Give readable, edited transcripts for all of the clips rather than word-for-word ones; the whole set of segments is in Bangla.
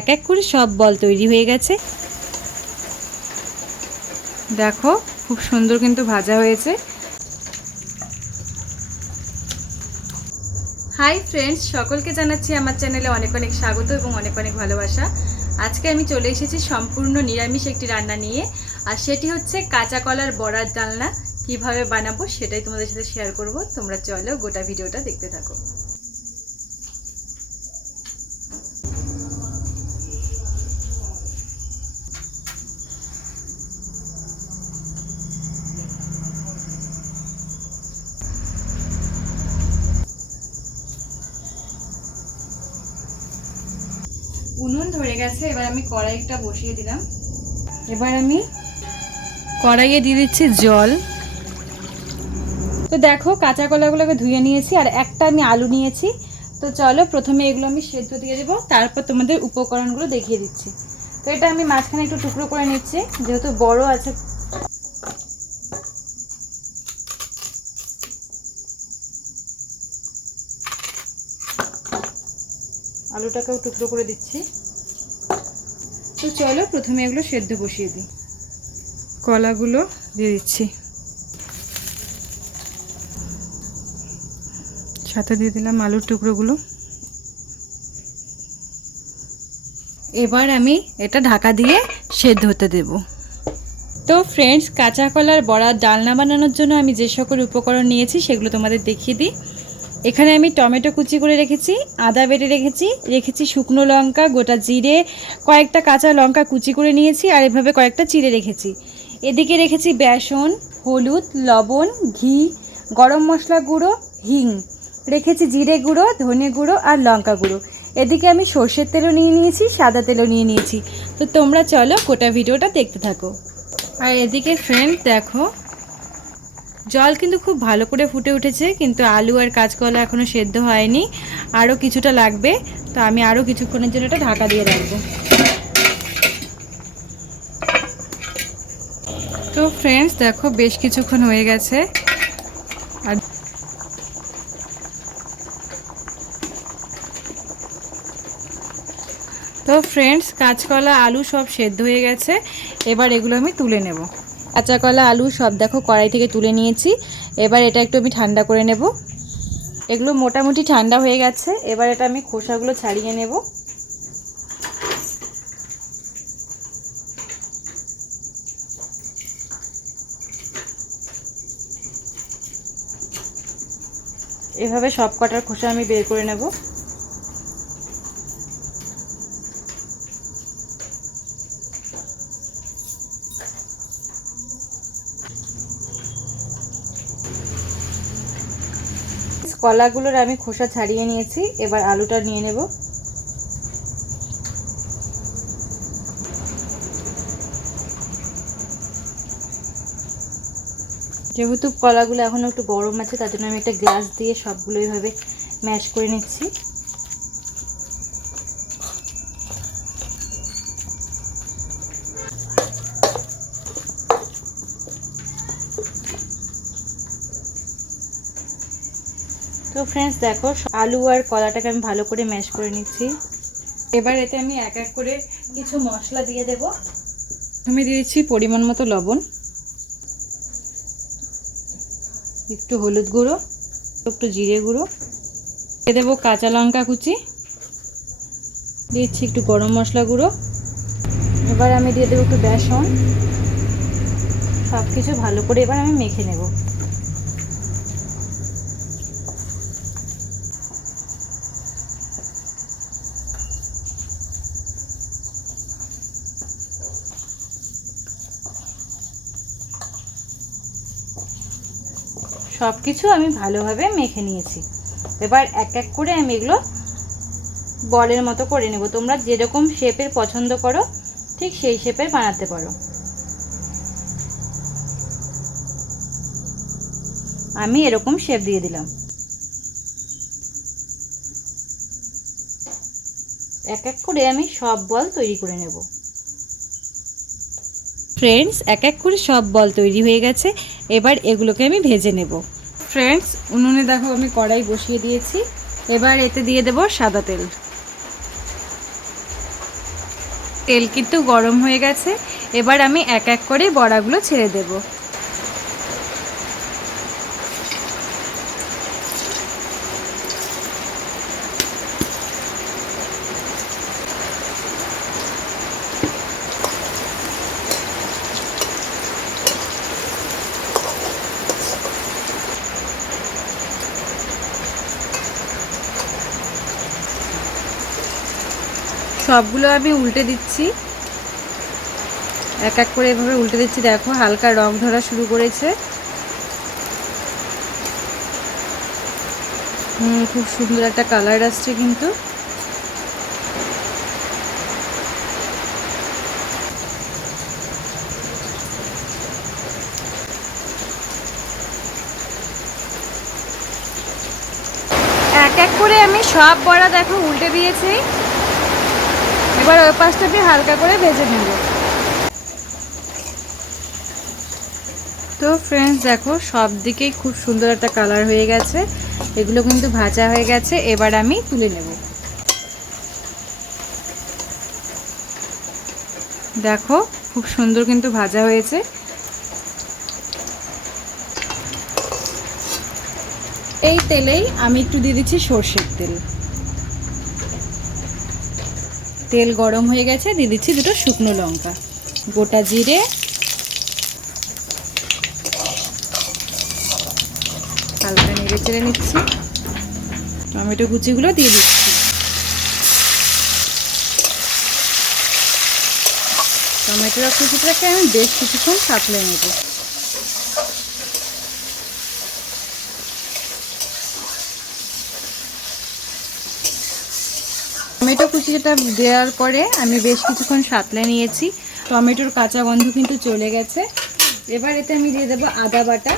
এক এক করে সব বল তৈরি হয়ে গেছে। দেখো খুব সুন্দর কিন্তু ভাজা হয়েছে। হাই ফ্রেন্ডস, সকলকে জানাচ্ছি আমার চ্যানেলে অনেক অনেক স্বাগত এবং অনেক অনেক ভালোবাসা। আজকে আমি চলে এসেছি সম্পূর্ণ নিরামিষ একটি রান্না নিয়ে, আর সেটি হচ্ছে কাঁচা কলার বড়ার ডালনা। কিভাবে বানাবো সেটাই তোমাদের সাথে শেয়ার করব। তোমরা চলো গোটা ভিডিওটা দেখতে থাকো। উনুন ধরে গেছে, এবার আমি কড়াইটা বসিয়ে দিলাম। এবার আমি কড়াইয়ে দিয়ে দিচ্ছি জল। তো দেখো কাঁচা কলাগুলোকে ধুয়ে নিয়েছি, আর একটা আমি আলু নিয়েছি। তো চলো প্রথমে এগুলো আমি সেদ্ধ দিয়ে দেবো, তারপর তোমাদের উপকরণগুলো দেখিয়ে দিচ্ছি। তো এটা আমি মাঝখানে একটু টুকরো করে নিচ্ছি, যেহেতু বড় আছে। আলুটাকেও টুকরো করে দিচ্ছি। তো চলো প্রথমে এগুলো সেদ্ধ বসিয়ে দিই। কলাগুলো দিয়ে দিচ্ছি, সাথে দিয়ে দিলাম আলুর টুকরোগুলো। এবার আমি এটা ঢাকা দিয়ে সেদ্ধ হতে দেব। তো ফ্রেন্ডস, কাঁচা কলার বড়ার ডালনা বানানোর জন্য আমি যে সকল উপকরণ নিয়েছি সেগুলো তোমাদের দেখিয়ে দিই। এখানে আমি টমেটো কুচি করে রেখেছি, আদা বেটে রেখেছি শুকনো লঙ্কা, গোটা জিরে, কয়েকটা কাঁচা লঙ্কা কুচি করে নিয়েছি, আর এভাবে কয়েকটা চিড়ে রেখেছি। এদিকে রেখেছি বেসন, হলুদ, লবণ, ঘি, গরম মশলা গুঁড়ো, হিং, রেখেছি জিরে গুঁড়ো, ধনে গুঁড়ো আর লঙ্কা গুঁড়ো। এদিকে আমি সর্ষের তেলও নিয়ে নিয়েছি, সাদা তেলও নিয়ে নিয়েছি। তো তোমরা চলো গোটা ভিডিওটা দেখতে থাকো। আর এদিকে ফ্রেন্ড দেখো, জল কিন্তু খুব ভালো করে ফুটে উঠেছে, কিন্তু আলু আর কাঁচকলা এখনও সেদ্ধ হয়নি, আরও কিছুটা লাগবে। তো আমি আরও কিছুক্ষণের জন্য এটা ঢাকা দিয়ে রাখবো। তো ফ্রেন্ডস দেখো বেশ কিছুক্ষণ হয়ে গেছে। আর তো ফ্রেন্ডস, কাঁচকলা আলু সব সেদ্ধ হয়ে গেছে। এবার এগুলো আমি তুলে নেব। কাঁচা কলা আলু সব দেখো কড়াই থেকে তুলে নিয়েছি। এবার এটা একটু আমি ঠান্ডা করে নেব। এগুলো মোটামুটি ঠান্ডা হয়ে গেছে। এবার এটা আমি খোসাগুলো ছাড়িয়ে নেব। এভাবে সব কটার খোসা আমি বের করে নেব। কলাগুলোর আমি খোসা ছাড়িয়ে নিয়েছি। এবার আলুটা নিয়ে নেব। যেহেতু কলাগুলো এখনও একটু গরম আছে, তার জন্য আমি একটা গ্লাস দিয়ে সবগুলো এইভাবে ম্যাশ করে নিচ্ছি। তো ফ্রেন্ডস দেখো, আলু আর কলাটাকে আমি ভালো করে ম্যাশ করে নিচ্ছি। এবার এতে আমি এক এক করে কিছু মশলা দিয়ে দেব। আমি দিয়ে দিচ্ছি পরিমাণ মতো লবণ, একটু হলুদ গুঁড়ো, একটু জিরে গুঁড়ো, দিয়ে দেবো কাঁচা লঙ্কা কুচি, দিচ্ছি একটু গরম মশলা গুঁড়ো। এবার আমি দিয়ে দেবো একটু বেসন। সব কিছু ভালো করে এবার আমি মেখে নেব। সব কিছু আমি ভালোভাবে মেখে নিয়েছি। এবার এক এক করে আমি এগুলো বলের মতো করে নেব। তোমরা যেরকম শেপের পছন্দ করো ঠিক সেই শেপের বানাতে পারো। আমি এরকম শেপ দিয়ে দিলাম। এক এক করে আমি সব বল তৈরি করে নেব। ফ্রেন্ডস, এক এক করে সব বল তৈরি হয়ে গেছে। এবার এগুলোকে আমি ভেজে নেব। ফ্রেন্ডস, উনুনে দেখো আমি কড়াই বসিয়ে দিয়েছি। এবার এতে দিয়ে দেব সাদা তেল। তেল কিন্তু গরম হয়ে গেছে। এবার আমি এক এক করে বড়াগুলো ছেড়ে দেব। সবগুলো আমি উল্টে দিচ্ছি, এক এক করে এভাবে উল্টে দিচ্ছি। দেখো হালকা রং ধরা শুরু করেছে। খুব সুন্দর একটা কালার আসছে কিন্তু। এক এক করে আমি সব বড়া দেখো উল্টে দিয়েছি। এবার ওই পাশটা দিয়ে হালকা করে ভেজে নেব। তো ফ্রেন্ডস দেখো সব দিকেই খুব সুন্দর একটা কালার হয়ে গেছে। এগুলো কিন্তু ভাজা হয়ে গেছে। এবার আমি তুলে নেব। দেখো খুব সুন্দর কিন্তু ভাজা হয়েছে। এই তেলেই আমি একটু দিয়ে দিচ্ছি সর্ষের তেল। তেল গরম হয়ে গেছে, দিয়ে দিচ্ছি দুটো শুকনো লঙ্কা, গোটা জিরে, হালকা নেড়ে চেড়ে নিচ্ছি। টমেটো কুচিগুলো দিয়ে দিচ্ছি। টমেটোর কুচিটাকে আমি বেশ কিছুক্ষণ সাঁতলে নেব। টমেটো কুচিটা দেওয়ার পরে আমি বেশ কিছুক্ষণ সাঁতলে নিয়েছি। টমেটোর কাঁচা গন্ধ কিন্তু চলে গেছে। এবার এতে আমি দিয়ে দেবো আদা বাটা।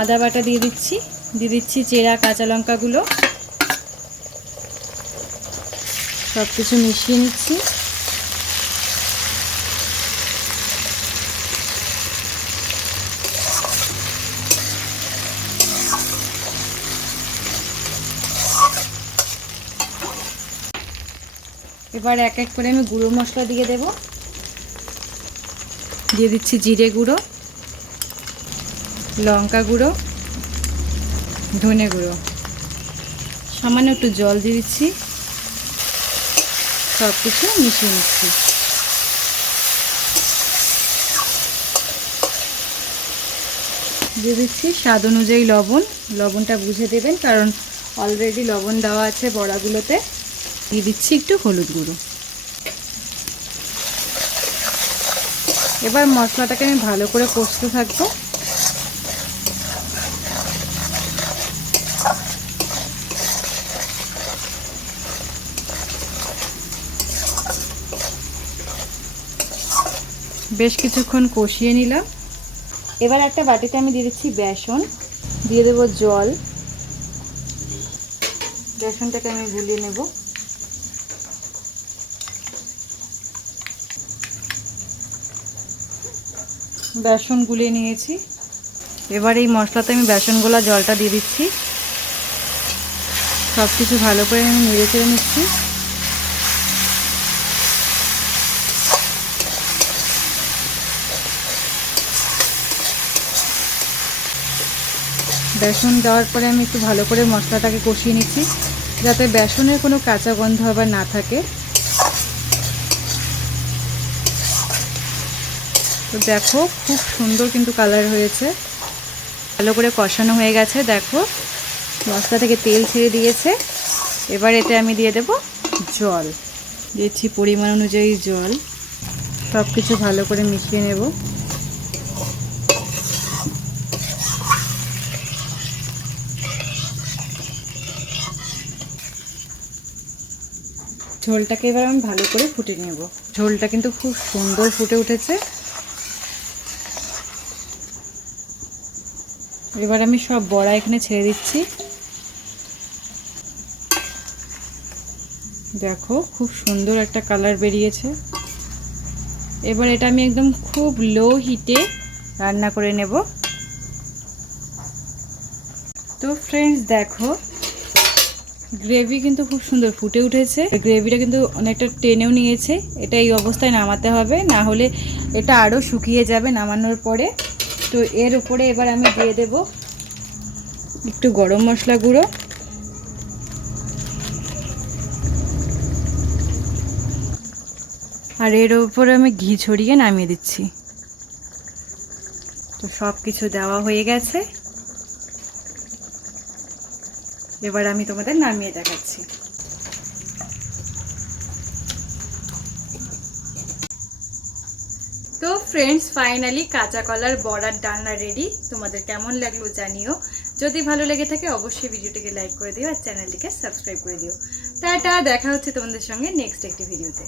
আদা বাটা দিয়ে দিচ্ছি চেরা কাঁচা লঙ্কাগুলো। সব কিছু মিশিয়ে নিচ্ছি। এবার এক এক করে আমি গুঁড়ো মশলা দিয়ে দেব। দিয়ে দিচ্ছি জিরে গুঁড়ো, লঙ্কা গুঁড়ো, ধনে গুঁড়ো, সামান্য একটু জল দিয়ে দিচ্ছি। সব কিছু মিশিয়ে নিচ্ছি। দিয়ে দিচ্ছি স্বাদ অনুযায়ী লবণ। লবণটা বুঝে দেবেন, কারণ অলরেডি লবণ দেওয়া আছে বড়াগুলোতে। দিয়ে দিচ্ছি একটু হলুদ গুঁড়ো। এবার মশলাটাকে আমি ভালো করে কষতে থাকবো। বেশ কিছুক্ষণ কষিয়ে নিলাম। এবার একটা বাটিতে আমি দিয়ে দিচ্ছি বেসন, দিয়ে দেবো জল। বেসনটাকে আমি গুলিয়ে নেব। বেসন গুলিয়ে নিয়েছি। এবার এই মশলাতে আমি বেসন গোলা জলটা দিয়ে দিচ্ছি। সব কিছু ভালো করে আমি নেড়ে চেড়ে নিচ্ছি। বেসন দেওয়ার পরে আমি একটু ভালো করে মশলাটাকে কষিয়ে নিচ্ছি, যাতে বেসনের কোনো কাঁচা গন্ধ আবার না থাকে। তো দেখো খুব সুন্দর কিন্তু কালার হয়েছে। ভালো করে কষানো হয়ে গেছে। দেখো মশলা থেকে তেল ছেড়ে দিয়েছে। এবার এতে আমি দিয়ে দেব জল। দিচ্ছি পরিমাণ অনুযায়ী জল। সব কিছু ভালো করে মিশিয়ে নেব। ঝোলটাকে এবার আমি ভালো করে ফুটে নেব। ঝোলটা কিন্তু খুব সুন্দর ফুটে উঠেছে। এবার আমি সব বড়া এখানে ছেড়ে দিচ্ছি। দেখো খুব সুন্দর একটা কালার বেরিয়েছে। এবার এটা আমি একদম খুব লো হিটে রান্না করে নেব। তো ফ্রেন্ডস দেখো গ্রেভি কিন্তু খুব সুন্দর ফুটে উঠেছে, গ্রেভিটা কিন্তু অনেকটা টেনেও নিয়েছে। এটা এই অবস্থায় নামাতে হবে, না হলে এটা আরও শুকিয়ে যাবে নামানোর পরে। তো এর উপরে এবার আমি দিয়ে দেব একটু গরম মশলা গুঁড়ো, আর এর উপরে আমি ঘি ছড়িয়ে নামিয়ে দিচ্ছি। তো সব কিছু দেওয়া হয়ে গেছে, এবার আমি তোমাদের নামিয়ে দেখাচ্ছি। তো ফ্রেন্ডস, ফাইনালি কাঁচা কলার বড়ার ডালনা রেডি। তোমাদের কেমন লাগলো জানিও। যদি ভালো লেগে থাকে অবশ্যই ভিডিওটিকে লাইক করে দিও আর চ্যানেলটিকে সাবস্ক্রাইব করে দিও। টাটা, দেখা হচ্ছে তোমাদের সঙ্গে নেক্সট একটি ভিডিওতে।